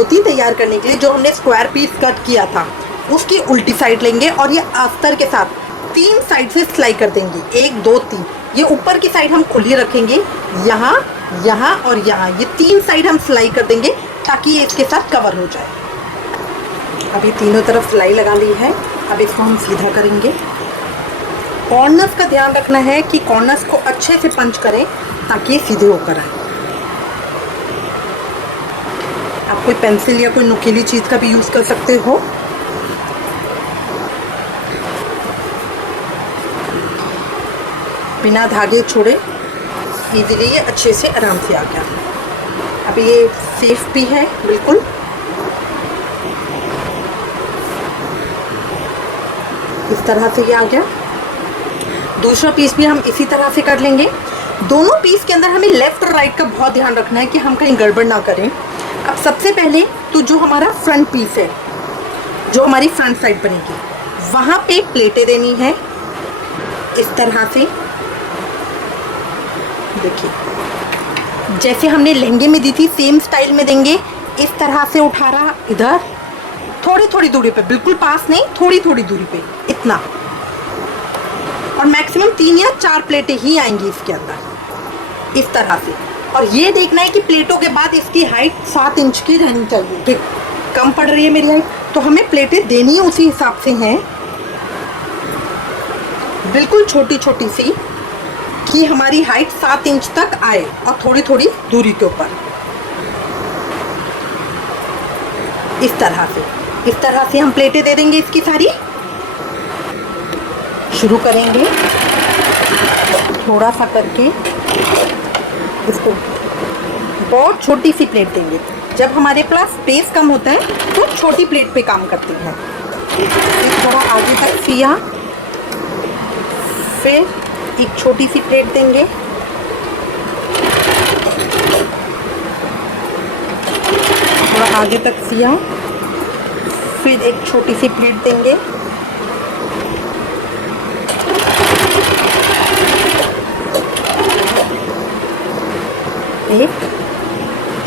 धोती तैयार करने के लिए जो हमने स्क्वायर पीस कट किया था उसकी उल्टी साइड लेंगे और ये अस्तर के साथ 3 साइड से सिलाई कर देंगे, 1 2 3। ये ऊपर की साइड हम खुली रखेंगे, यहाँ यहाँ और यहाँ, ये 3 साइड हम सिलाई कर देंगे ताकि ये इसके साथ कवर हो जाए। अभी तीनों तरफ सिलाई लगा ली है, अब इसको हम सीधा करेंगे। कॉर्नर्स का ध्यान रखना है कि कॉर्नर्स को अच्छे से पंच करें ताकि ये सीधे होकर आए। आप कोई पेंसिल या कोई नुकीली चीज़ का भी यूज़ कर सकते हो। बिना धागे छोड़े इजीली ये अच्छे से आराम से आ गया। अब ये सेफ भी है बिल्कुल। इस तरह से ये आ गया। दूसरा पीस भी हम इसी तरह से कर लेंगे। दोनों पीस के अंदर हमें लेफ्ट और राइट का बहुत ध्यान रखना है कि हम कहीं गड़बड़ ना करें। अब सबसे पहले तो जो हमारा फ्रंट पीस है, जो हमारी फ्रंट साइड बनेगी, वहाँ पे प्लेटें देनी है इस तरह से। देखिए जैसे हमने लहंगे में दी थी सेम स्टाइल में देंगे। इस तरह से उठा रहा, इधर थोड़ी थोड़ी दूरी पे, बिल्कुल पास नहीं, थोड़ी थोड़ी दूरी पे, इतना। और मैक्सिमम 3 या 4 प्लेटें ही आएंगी इसके अंदर इस तरह से। और ये देखना है कि प्लेटों के बाद इसकी हाइट 7 इंच की रहनी चाहिए। कि कम पड़ रही है मेरी हाइट तो हमें प्लेटें देनी उसी हिसाब से हैं, बिल्कुल छोटी छोटी सी, कि हमारी हाइट 7 इंच तक आए और थोड़ी थोड़ी दूरी के ऊपर। इस तरह से हम प्लेटें दे देंगे इसकी सारी। शुरू करेंगे थोड़ा सा करके, इसको बहुत छोटी सी प्लेट देंगे। जब हमारे पास स्पेस कम होता है तो छोटी प्लेट पे काम करते हैं। थोड़ा आगे तक सिया, फिर एक छोटी सी प्लेट देंगे, थोड़ा आगे तक सिया, फिर एक छोटी सी प्लेट देंगे, एक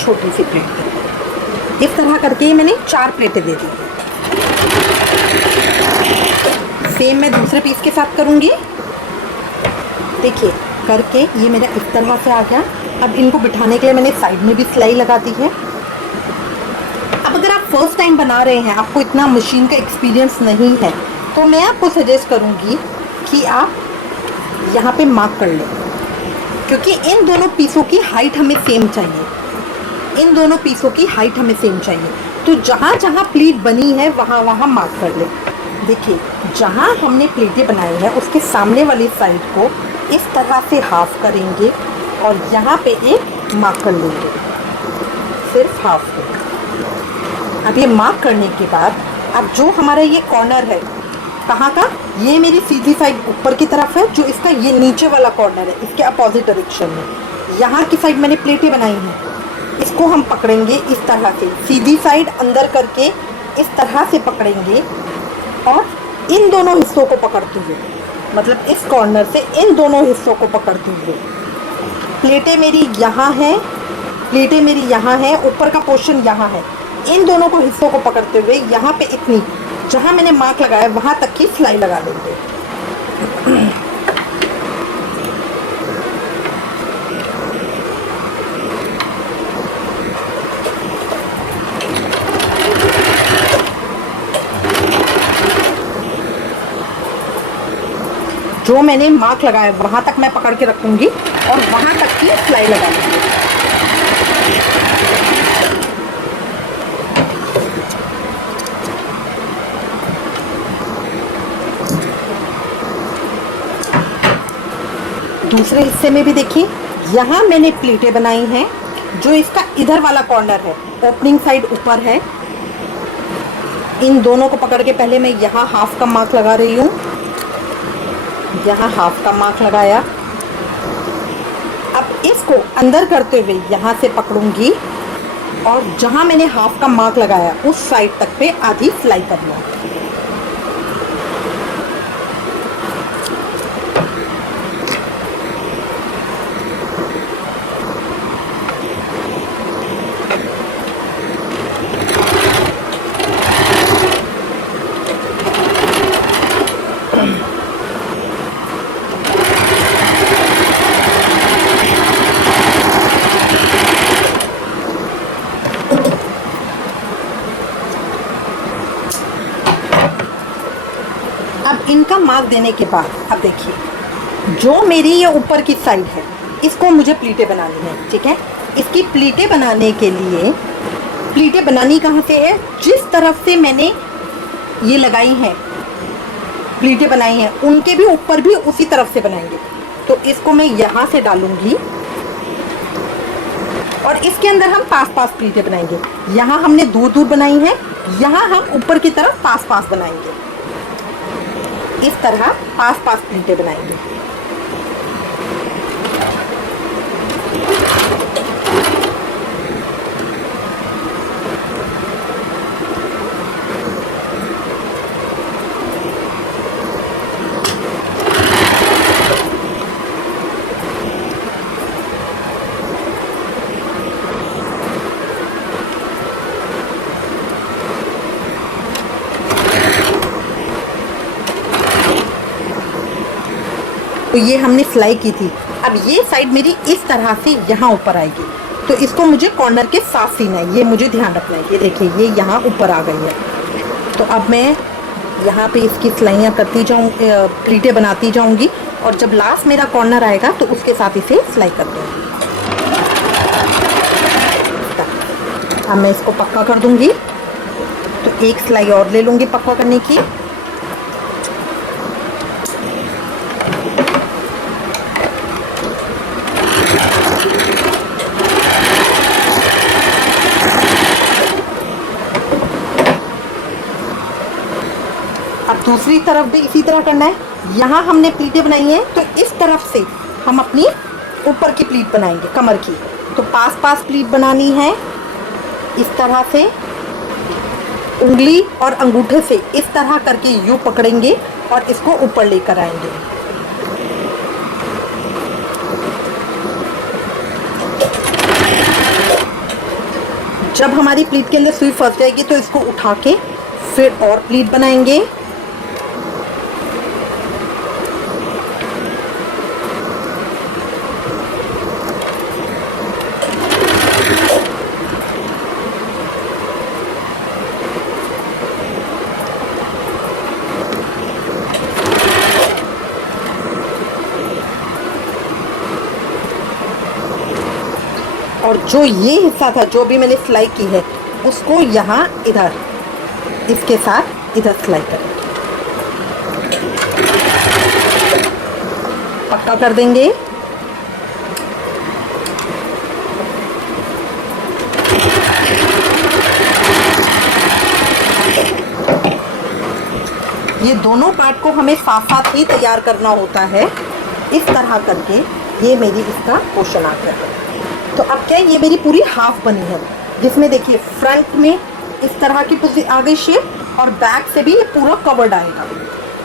छोटी सी प्लेट। इस तरह करके मैंने 4 प्लेटें दे दी। सेम मैं दूसरे पीस के साथ करूँगी। देखिए करके ये मेरा इस तरह से आ गया। अब इनको बिठाने के लिए मैंने साइड में भी सिलाई लगा दी है। अब अगर आप फर्स्ट टाइम बना रहे हैं, आपको इतना मशीन का एक्सपीरियंस नहीं है, तो मैं आपको सजेस्ट करूँगी कि आप यहाँ पे मार्क कर लें, क्योंकि इन दोनों पीसों की हाइट हमें सेम चाहिए। इन दोनों पीसों की हाइट हमें सेम चाहिए। तो जहाँ जहाँ प्लीट बनी है वहाँ वहाँ मार्क कर लें। देखिए जहाँ हमने प्लेटें बनाई हैं उसके सामने वाली साइड को इस तरह से हाफ करेंगे और यहाँ पे एक मार्क कर लेंगे, सिर्फ हाफ पे। अब ये मार्क करने के बाद अब जो हमारा ये कॉर्नर है, कहाँ का, ये मेरी सीधी साइड ऊपर की तरफ है, जो इसका ये नीचे वाला कॉर्नर है इसके अपोजिट डायरेक्शन में, यहाँ की साइड मैंने प्लेटें बनाई हैं। इसको हम पकड़ेंगे इस तरह से, सीधी साइड अंदर करके इस तरह से पकड़ेंगे और इन दोनों हिस्सों को पकड़ते हुए, मतलब इस कॉर्नर से इन दोनों हिस्सों को पकड़ते हुए, प्लेटें मेरी यहाँ हैं, प्लेटें मेरी यहाँ हैं, ऊपर का पोर्शन यहाँ है, इन दोनों को हिस्सों को पकड़ते हुए यहाँ पे इतनी, जहाँ मैंने मार्क लगाया वहाँ तक की सिलाई लगा देंगे। जो मैंने मार्क लगाया वहाँ तक मैं पकड़ के रखूँगी और वहाँ तक की सिलाई लगा लूँगी। दूसरे हिस्से में भी देखिए, यहाँ मैंने प्लेटें बनाई हैं, जो इसका इधर वाला कॉर्नर है, ओपनिंग साइड ऊपर है। इन दोनों को पकड़ के पहले मैं यहाँ हाफ का मार्क लगा रही हूँ, यहाँ हाफ का मार्क लगाया। अब इसको अंदर करते हुए यहाँ से पकड़ूंगी और जहाँ मैंने हाफ का मार्क लगाया उस साइड तक पे आधी सिलाई करना है। मार्क देने के बाद अब देखिए जो मेरी ये ऊपर की साइड है इसको मुझे प्लीटें बनानी है, ठीक है। इसकी प्लीटें बनाने के लिए, प्लीटें बनानी कहाँ से है, जिस तरफ से मैंने ये लगाई हैं प्लीटें बनाई हैं उनके भी ऊपर भी उसी तरफ से बनाएंगे। तो इसको मैं यहाँ से डालूंगी और इसके अंदर हम पास पास प्लीटें बनाएंगे। यहाँ हमने दूर दूर बनाई है, यहाँ हम ऊपर की तरफ पास पास बनाएंगे। इस तरह पास पास प्लीटें बनाएंगे। तो ये हमने सिलाई की थी। अब ये साइड मेरी इस तरह से यहाँ ऊपर आएगी, तो इसको मुझे कॉर्नर के साथ सीना है, ये मुझे ध्यान रखना है। ये देखिए ये यहाँ ऊपर आ गई है। तो अब मैं यहाँ पे इसकी सिलाइयाँ करती जाऊँ, प्लीटें बनाती जाऊँगी और जब लास्ट मेरा कॉर्नर आएगा तो उसके साथ इसे सिलाई कर दूँगी। अब मैं इसको पक्का कर दूँगी। तो एक सिलाई और ले लूँगी पक्का करने की। अब दूसरी तरफ भी इसी तरह करना है। यहाँ हमने प्लीटें बनाई हैं तो इस तरफ से हम अपनी ऊपर की प्लीट बनाएंगे कमर की। तो पास पास प्लीट बनानी है, इस तरह से उंगली और अंगूठे से इस तरह करके यूं पकड़ेंगे और इसको ऊपर लेकर आएंगे। जब हमारी प्लीट के अंदर सुई फंस जाएगी तो इसको उठा के फिर और प्लीट बनाएंगे। और जो ये हिस्सा था जो भी मैंने सिलाई की है उसको यहाँ इधर इसके साथ इधर सिलाई करेंगे, पक्का कर देंगे। ये दोनों पार्ट को हमें साथ साथ ही तैयार करना होता है। इस तरह करके ये मेरी इसका पोर्शन आ गया। तो अब क्या ये मेरी पूरी हाफ बनी है, जिसमें देखिए फ्रंट में इस तरह की आ गई शेप और बैक से भी ये पूरा कवर्ड आएगा।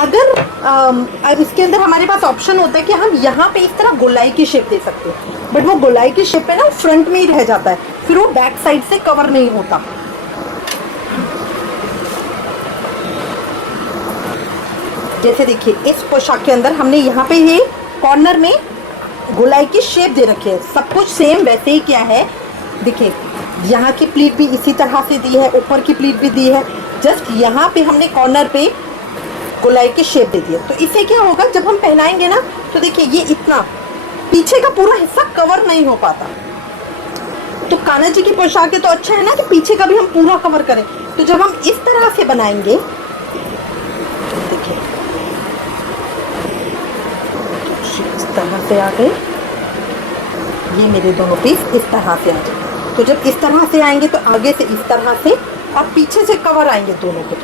अगर इसके अंदर हमारे पास ऑप्शन होता है कि हम यहाँ पे इस तरह गोलाई की शेप दे सकते हैं, बट वो गोलाई की शेप है ना फ्रंट में ही रह जाता है, फिर वो बैक साइड से कवर नहीं होता। जैसे देखिए इस पोशाक के अंदर हमने यहाँ पे ये कॉर्नर में गोलाई की शेप दे रखी है। सब कुछ सेम वैसे ही क्या है, देखिए यहाँ की प्लीट भी इसी तरह से दी है, ऊपर की प्लीट भी दी है, जस्ट यहाँ पे हमने कॉर्नर पे गोलाई की शेप दे दी है। तो इससे क्या होगा जब हम पहनाएंगे ना तो देखिए ये इतना पीछे का पूरा हिस्सा कवर नहीं हो पाता। तो कान्हा जी की पोशाक तो अच्छा है ना कि पीछे का भी हम पूरा कवर करें। तो जब हम इस तरह से बनाएंगे, देखिए इस तरह से आ गए, ये मेरे दोनों पीस इस तरह से आ जाए। तो जब इस तरह से आएंगे तो आगे से इस तरह से और पीछे से कवर आएंगे दोनों को।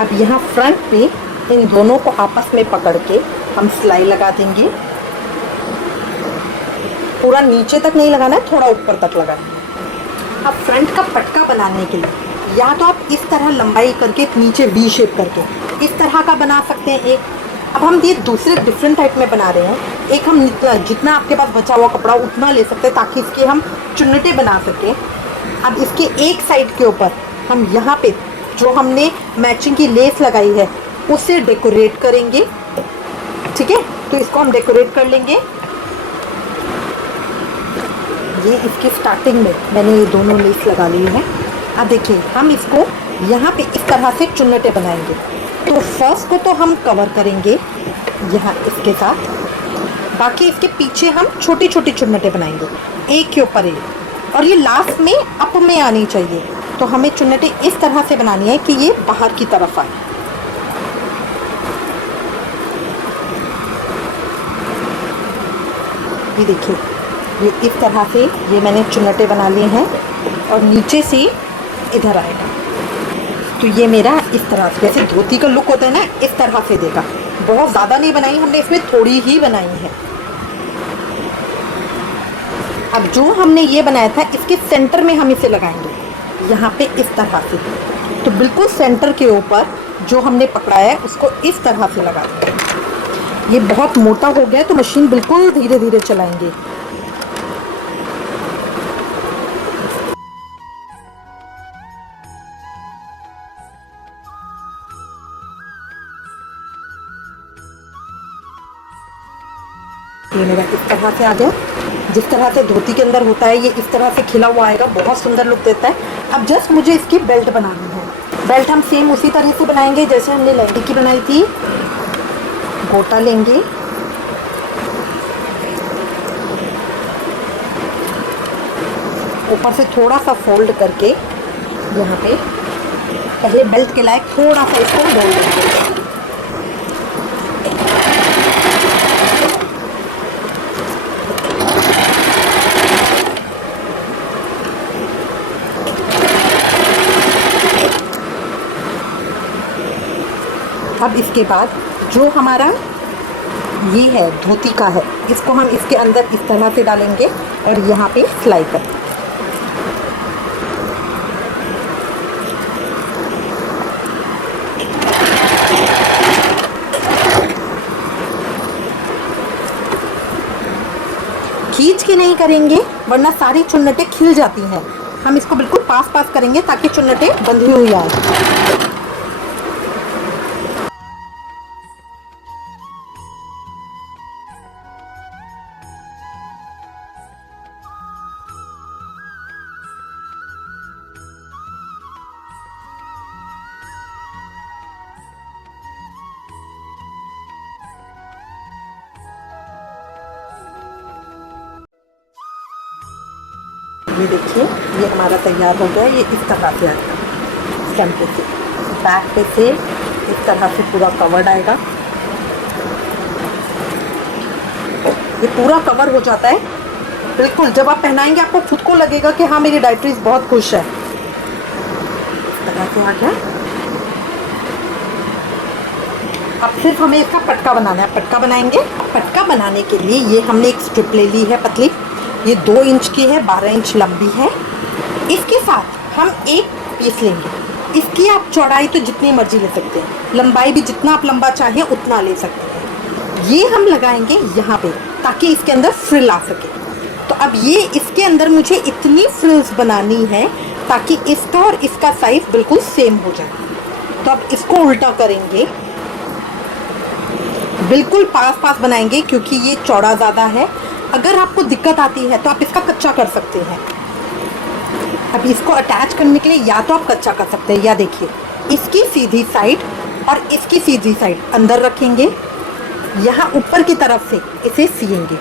अब यहाँ फ्रंट पे इन दोनों को आपस में पकड़ के हम सिलाई लगा देंगे। पूरा नीचे तक नहीं लगाना है, थोड़ा ऊपर तक लगाना है। अब फ्रंट का पटका बनाने के लिए या तो आप इस तरह लंबाई करके नीचे वी शेप करके इस तरह का बना सकते हैं एक। अब हम ये दूसरे डिफरेंट टाइप में बना रहे हैं। एक हम जितना आपके पास बचा हुआ कपड़ा उतना ले सकते हैं ताकि इसके हम चुन्नटे बना सकें। अब इसके एक साइड के ऊपर हम यहाँ पे जो हमने मैचिंग की लेस लगाई है उससे डेकोरेट करेंगे, ठीक है। तो इसको हम डेकोरेट कर लेंगे। ये इसकी स्टार्टिंग में मैंने ये दोनों लेस लगा ली है। अब देखिए हम इसको यहाँ पे इस तरह से चुन्नटे बनाएंगे। तो फर्स्ट को तो हम कवर करेंगे यहाँ इसके साथ, बाकी इसके पीछे हम छोटी छोटी चुन्नटें बनाएंगे एक के ऊपर एक, और ये लास्ट में अप में आनी चाहिए। तो हमें चुन्नटें इस तरह से बनानी है कि ये बाहर की तरफ आए। ये देखिए, ये इस तरह से ये मैंने चुन्नटें बना ली हैं और नीचे से इधर आएगा। तो ये मेरा इस तरह से, जैसे धोती का लुक होता है ना, इस तरह से देगा। बहुत ज़्यादा नहीं बनाई हमने, इसमें थोड़ी ही बनाई है। अब जो हमने ये बनाया था इसके सेंटर में हम इसे लगाएंगे, यहाँ पे इस तरह से। तो बिल्कुल सेंटर के ऊपर जो हमने पकड़ा है उसको इस तरह से लगा देंगे। ये बहुत मोटा हो गया है तो मशीन बिल्कुल धीरे धीरे चलाएंगे। ये मेरा इस तरह से आ गया, जिस तरह से धोती के अंदर होता है ये इस तरह से खिला हुआ आएगा, बहुत सुंदर लुक देता है। अब जस्ट मुझे इसकी बेल्ट बनानी है। बेल्ट हम सेम उसी तरह से बनाएंगे जैसे हमने लहंगे की बनाई थी। गोटा लेंगे, ऊपर से थोड़ा सा फोल्ड करके यहाँ पे पहले बेल्ट के लायक थोड़ा सा इसको मोड़ देंगे। अब इसके बाद जो हमारा ये है धोती का है, इसको हम इसके अंदर इस तरह से डालेंगे और यहाँ पे सिलाई करेंगे। खींच के नहीं करेंगे वरना सारी चुन्नटें खिल जाती हैं। हम इसको बिल्कुल पास पास करेंगे ताकि चुन्नटें बंधी हुई आए। ये देखिए, ये हमारा तैयार हो गया। ये इस तरह से आएगा, फ्रंट पे से, बैक पे से इस तरह से पूरा कवर्ड आएगा। ये पूरा कवर हो जाता है बिल्कुल। जब आप पहनाएंगे आपको खुद को लगेगा कि हाँ मेरी डायट्रीज बहुत खुश है। इस तरह से आ गया। अब सिर्फ हमें इसका पटका बनाना है। पटका बनाएंगे। पटका बनाने के लिए ये हमने एक स्ट्रिप ले ली है पतली, ये 2 इंच की है, 12 इंच लंबी है। इसके साथ हम एक पीस लेंगे। इसकी आप चौड़ाई तो जितनी मर्जी ले सकते हैं, लंबाई भी जितना आप लंबा चाहें उतना ले सकते हैं। ये हम लगाएंगे यहाँ पे ताकि इसके अंदर फ्रिल आ सके। तो अब ये इसके अंदर मुझे इतनी फ्रिल्स बनानी है ताकि इसका और इसका साइज बिल्कुल सेम हो जाए। तो अब इसको उल्टा करेंगे, बिल्कुल पास पास बनाएंगे क्योंकि ये चौड़ा ज़्यादा है। अगर आपको दिक्कत आती है तो आप इसका कच्चा कर सकते हैं। अब इसको अटैच करने के लिए या तो आप कच्चा कर सकते हैं, या देखिए इसकी सीधी साइड और इसकी सीधी साइड अंदर रखेंगे, यहाँ ऊपर की तरफ से इसे सिएंगे।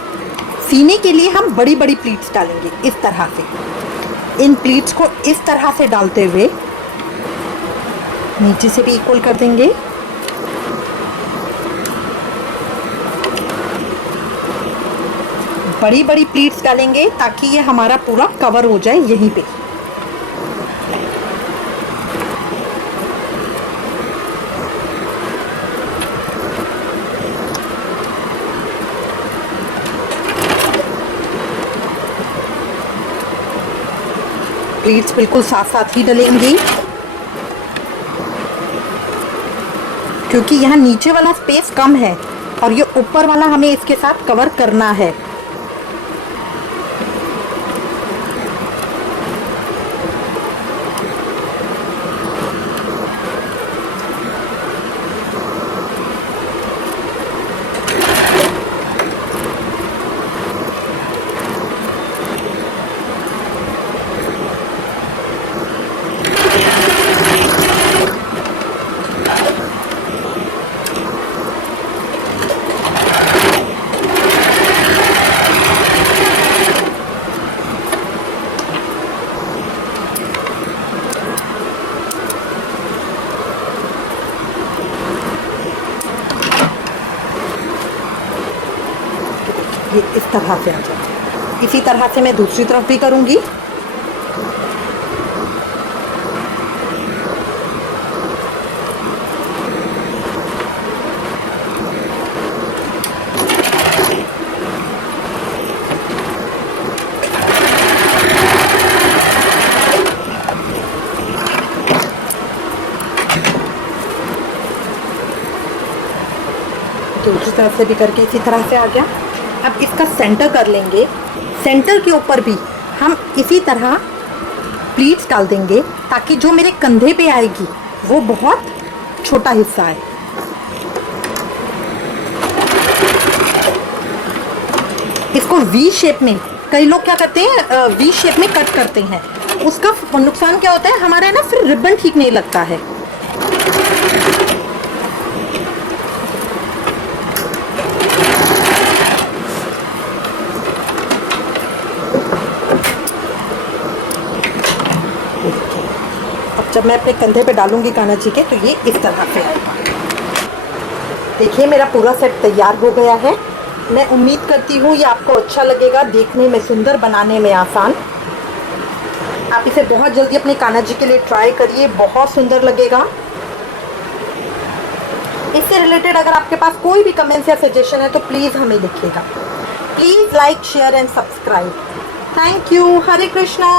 सीने के लिए हम बड़ी बड़ी प्लीट्स डालेंगे इस तरह से। इन प्लीट्स को इस तरह से डालते हुए नीचे से भी इक्वल कर देंगे। बड़ी बड़ी प्लीट्स डालेंगे ताकि ये हमारा पूरा कवर हो जाए यहीं पे। प्लीट्स बिल्कुल साथ साथ ही डलेंगी क्योंकि यहाँ नीचे वाला स्पेस कम है और ये ऊपर वाला हमें इसके साथ कवर करना है। तरह से आ जाए। इसी तरह से मैं दूसरी तरफ भी करूँगी। दूसरी तरफ से भी करके इसी तरह से आ गया। अब इसका सेंटर कर लेंगे। सेंटर के ऊपर भी हम इसी तरह प्लीट्स डाल देंगे ताकि जो मेरे कंधे पे आएगी वो बहुत छोटा हिस्सा है। इसको वी शेप में, कई लोग क्या करते हैं वी शेप में कट करते हैं, उसका नुकसान क्या होता है, हमारे ना फिर रिबन ठीक नहीं लगता है। अब जब मैं अपने कंधे पे डालूंगी कान्हा जी के तो ये इस तरह से आएगा। देखिए मेरा पूरा सेट तैयार हो गया है। मैं उम्मीद करती हूँ ये आपको अच्छा लगेगा, देखने में सुंदर, बनाने में आसान। आप इसे बहुत जल्दी अपने कान्हा जी के लिए ट्राई करिए, बहुत सुंदर लगेगा। इससे रिलेटेड अगर आपके पास कोई भी कमेंट्स या सजेशन है तो प्लीज़ हमें लिखिएगा। Please like, share and subscribe. Thank you. Hare Krishna.